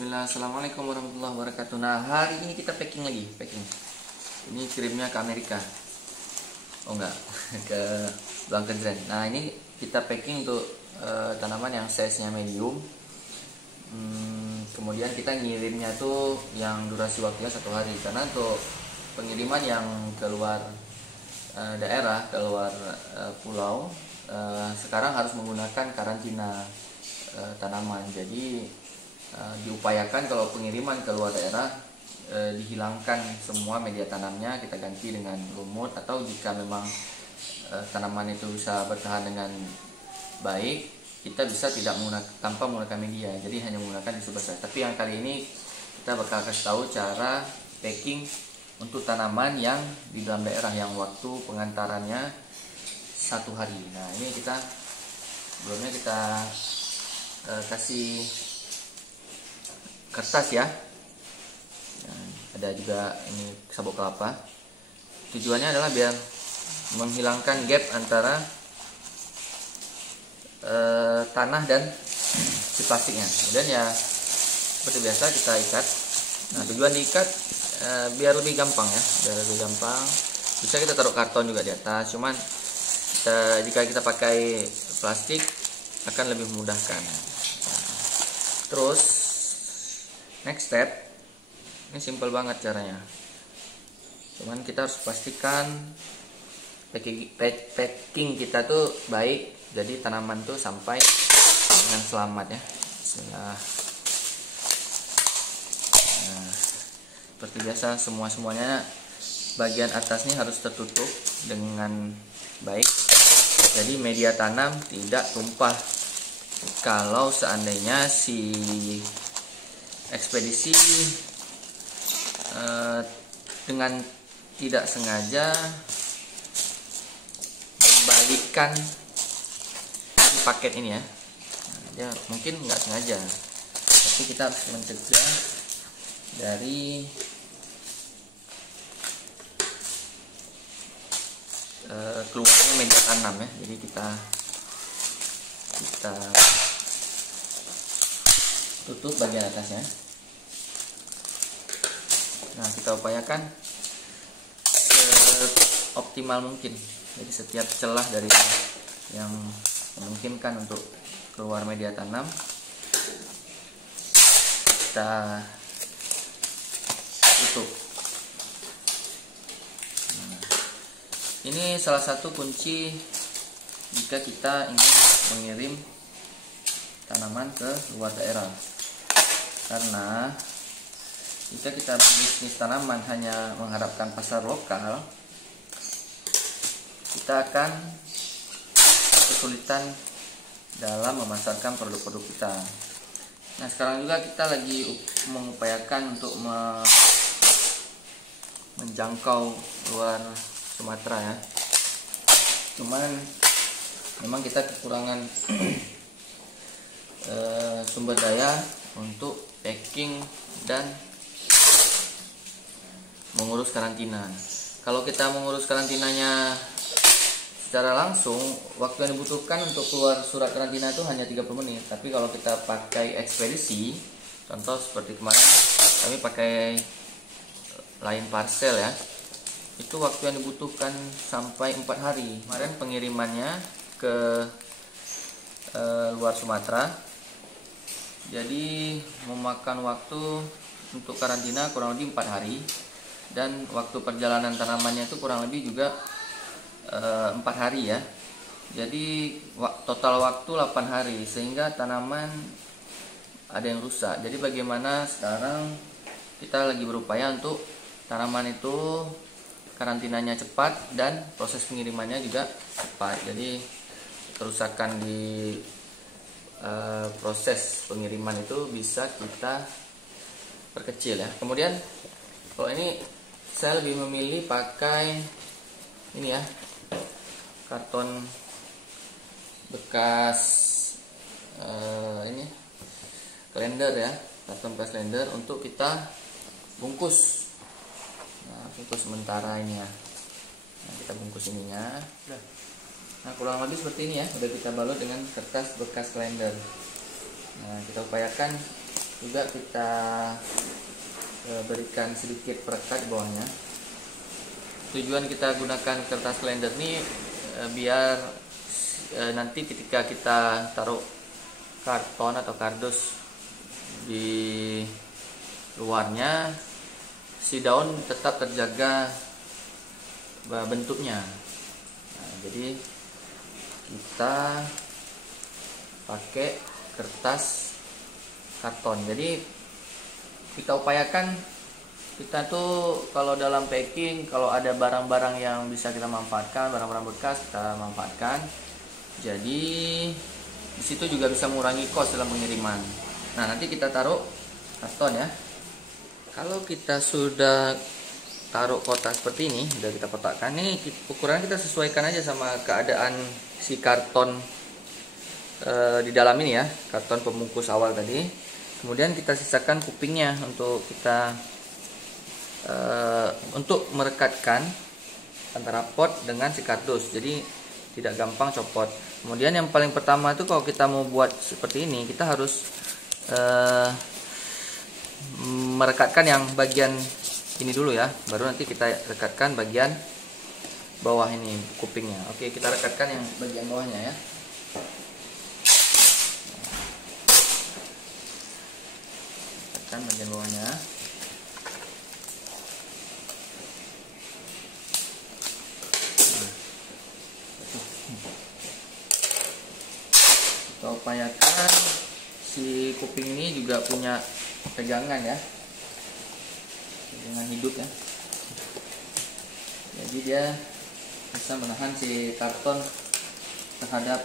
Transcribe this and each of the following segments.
Bismillah, assalamualaikum warahmatullahi wabarakatuh. Nah, hari ini kita packing lagi. Ini kirimnya ke Amerika. Oh enggak, ke Blankenstein. Nah, ini kita packing untuk tanaman yang size-nya medium. Kemudian kita ngirimnya tuh yang durasi waktunya 1 hari. Karena untuk pengiriman yang keluar daerah, keluar pulau, sekarang harus menggunakan karantina tanaman. Jadi diupayakan kalau pengiriman ke luar daerah dihilangkan semua media tanamnya, kita ganti dengan lumut, atau jika memang tanaman itu bisa bertahan dengan baik, kita bisa tanpa menggunakan media, jadi hanya menggunakan tisu basah. Tapi yang kali ini kita bakal kasih tahu cara packing untuk tanaman yang di dalam daerah yang waktu pengantarannya 1 hari. Nah, ini sebelumnya kita kasih kertas ya. Nah, ada juga ini sabuk kelapa. Tujuannya adalah biar menghilangkan gap antara tanah dan si plastiknya. Kemudian ya seperti biasa kita ikat. Nah, tujuan diikat biar lebih gampang ya, biar lebih gampang. Bisa kita taruh karton juga di atas. Cuman jika kita pakai plastik akan lebih memudahkan. Nah, terus next step, ini simple banget caranya. Cuman kita harus pastikan packing kita tuh baik, jadi tanaman tuh sampai dengan selamat ya. Bismillah. Nah, seperti biasa semuanya bagian atas ini harus tertutup dengan baik. Jadi media tanam tidak tumpah. Kalau seandainya si ekspedisi dengan tidak sengaja membalikkan paket ini ya, dia mungkin nggak sengaja, tapi kita harus mencegah dari keluarnya media tanam ya. Jadi kita tutup bagian atasnya. Nah, kita upayakan optimal mungkin. Jadi setiap celah dari yang memungkinkan untuk keluar media tanam kita tutup. Nah, ini salah satu kunci jika kita ingin mengirim tanaman ke luar daerah. Karena jika kita bisnis tanaman hanya mengharapkan pasar lokal, kita akan kesulitan dalam memasarkan produk-produk kita. Nah, sekarang juga kita lagi mengupayakan untuk menjangkau luar Sumatera ya. Cuman memang kita kekurangan sumber daya untuk packing dan mengurus karantina. Kalau kita mengurus karantinanya secara langsung, waktu yang dibutuhkan untuk keluar surat karantina itu hanya 30 menit. Tapi kalau kita pakai ekspedisi, contoh seperti kemarin kami pakai line parcel ya, itu waktu yang dibutuhkan sampai 4 hari. Kemarin pengirimannya ke luar Sumatera, jadi memakan waktu untuk karantina kurang lebih 4 hari, dan waktu perjalanan tanamannya itu kurang lebih juga 4 hari ya. Jadi total waktu 8 hari, sehingga tanaman ada yang rusak. Jadi bagaimana sekarang kita lagi berupaya untuk tanaman itu karantinanya cepat dan proses pengirimannya juga cepat. Jadi kerusakan di proses pengiriman itu bisa kita perkecil ya. Kemudian kalau ini saya lebih memilih pakai ini ya, karton bekas ini kalender ya, karton bekas kalender untuk kita bungkus. Nah, bungkus sementara ini ya. Nah, kita bungkus ininya. Nah, kurang lebih seperti ini ya, udah kita balut dengan kertas bekas kalender. Nah, kita upayakan juga kita berikan sedikit perekat di bawahnya. Tujuan kita gunakan kertas kalender ini biar nanti ketika kita taruh karton atau kardus di luarnya, si daun tetap terjaga bentuknya. Nah, jadi kita pakai kertas karton. Jadi kita upayakan kita tuh kalau dalam packing, kalau ada barang-barang yang bisa kita manfaatkan, barang-barang bekas kita manfaatkan. Jadi di situ juga bisa mengurangi cost dalam pengiriman. Nah, nanti kita taruh karton ya. Kalau kita sudah taruh kotak seperti ini, sudah kita kotakkan, nih ukuran kita sesuaikan aja sama keadaan si karton di dalam ini ya, karton pembungkus awal tadi. Kemudian kita sisakan kupingnya untuk kita untuk merekatkan antara pot dengan si kardus, jadi tidak gampang copot. Kemudian yang paling pertama itu kalau kita mau buat seperti ini, kita harus merekatkan yang bagian ini dulu ya, baru nanti kita rekatkan bagian bawah ini kupingnya. Oke, kita rekatkan yang bagian bawahnya ya. Rekatkan bagian bawahnya. Kita upayakan si kuping ini juga punya pegangan ya, pegangan hidup ya, jadi dia bisa menahan si karton terhadap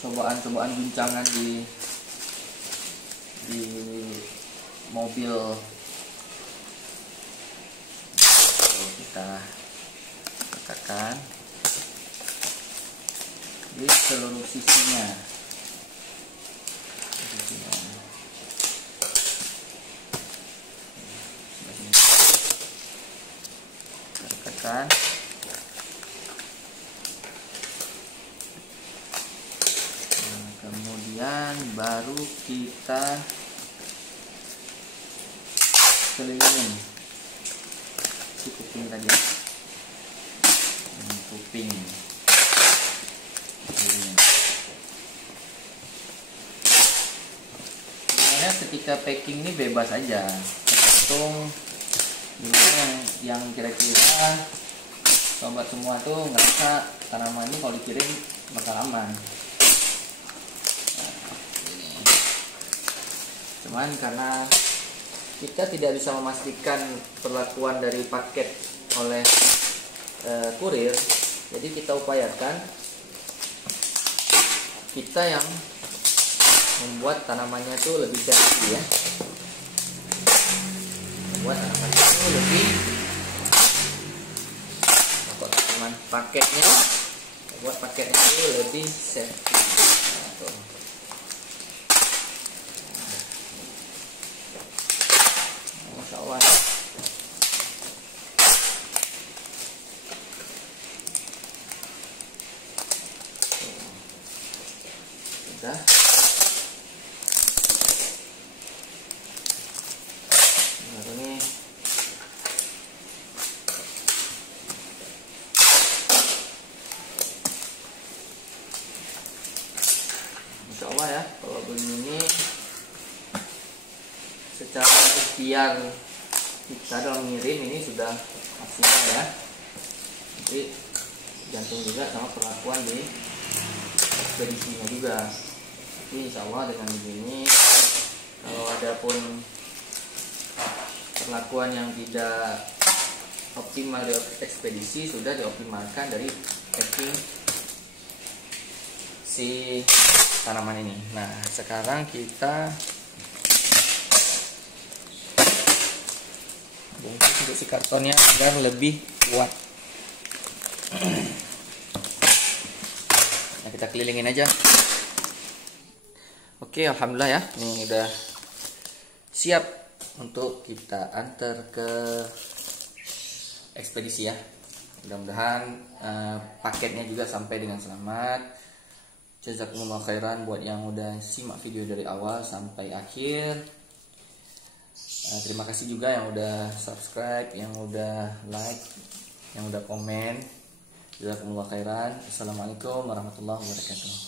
cobaan-cobaan guncangan di mobil. Kita rekatkan di seluruh sisinya. Rekatkan. Nah, kemudian baru kita kelilingin si kuping tadi, kuping. Sebenarnya ketika packing ini bebas aja, tergantung yang kira-kira sobat semua tuh ngerasa tanaman ini kalau dikirim bakal aman. Nah, cuman karena kita tidak bisa memastikan perlakuan dari paket oleh kurir, jadi kita upayakan kita yang membuat tanamannya tuh lebih safety ya, membuat tanamannya itu lebih tanaman paketnya, membuat paketnya itu lebih safety. Nah, tuh. Masya Allah. Sudah. Baru nih Insya Allah ya, kalau begini secara ikhtiar kita dalam ngirim ini sudah maksimal ya. Jadi gantung juga sama perlakuan di ekspedisinya juga. Jadi insya Allah dengan begini, kalau ada pun perlakuan yang tidak optimal di ekspedisi, sudah dioptimalkan dari packing si tanaman ini. Nah, sekarang kita bungkus untuk si kartonnya agar lebih kuat. Nah, kita kelilingin aja. Oke, alhamdulillah ya, ini udah siap untuk kita antar ke ekspedisi ya. Mudah-mudahan paketnya juga sampai dengan selamat. Jazakumullah khairan buat yang udah simak video dari awal sampai akhir. Terima kasih juga yang udah subscribe, yang udah like, yang udah komen. Jazakumullah khairan. Assalamualaikum warahmatullahi wabarakatuh.